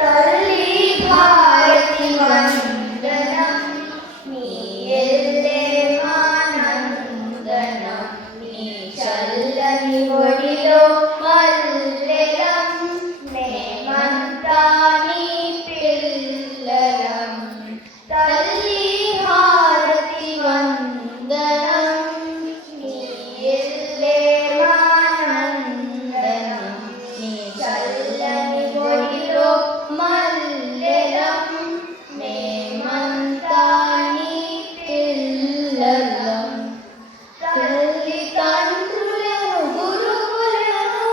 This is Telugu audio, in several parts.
తల్లి భారతి వందనం నీ ఎల్లే మానందనం నీ చల్లని ఒడిలో మల్లెలం మేమంతా నీ పిల్లలం తల్లి భారతి వందనం నీ ఎల్లే మానందనం నీ చల్లని ఒడిలో మల్లెలం మేమంతా నీ పిల్లలం తల్లి తండ్రులను గురువులను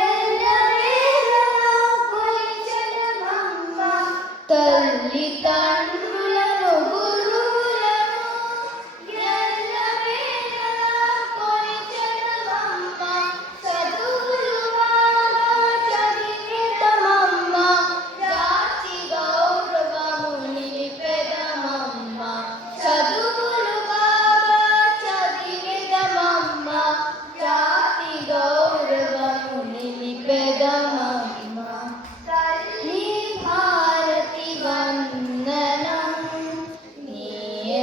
ఎల్లవేళలా కొలిచెదమమ్మ తల్లి తండ్రులను గురువులను ఎల్లవేళలా కొలిచెదమమ్మ చదువులు బాగా చదివెదమమ్మ జాతి గౌరవము నిలిపెదమమ్మ చదువులు బాగా చదివెదమమ్మ జాతి గౌరవము నిలిపెదమమ్మ తల్లి భారతి వందనం నీ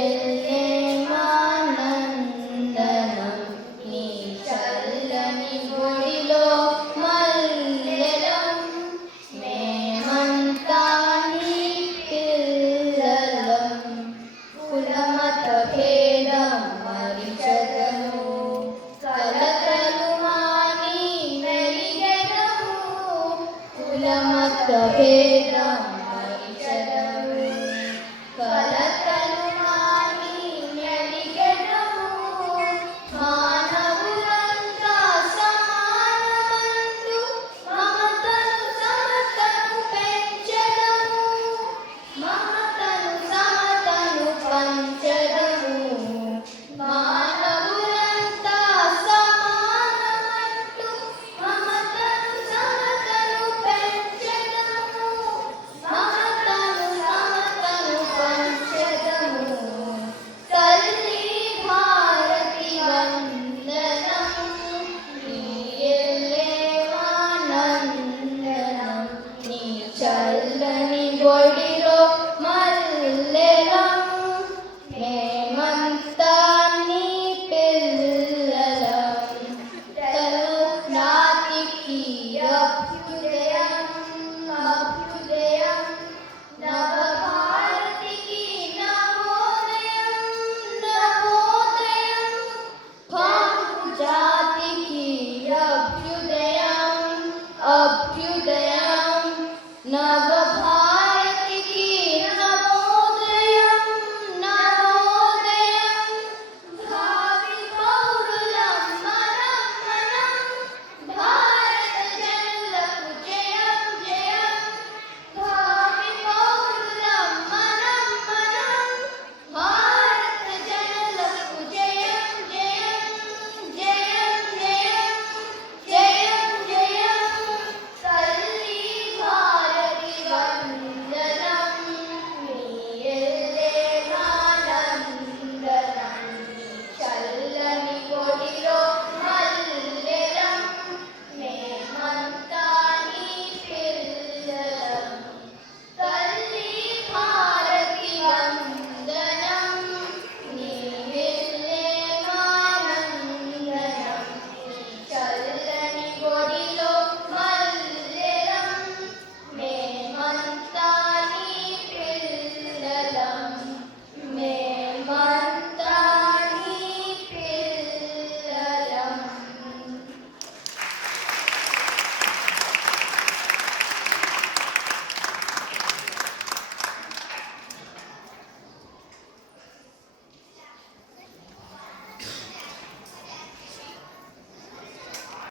ఎల్లే మానందనం నీ చల్లని ఒడిలో మల్లెలం మేమంతా నీ పిల్లలం కులమత భేదం మరిచెదము కలతలు మాని మెలిగెదము కులమత భేదం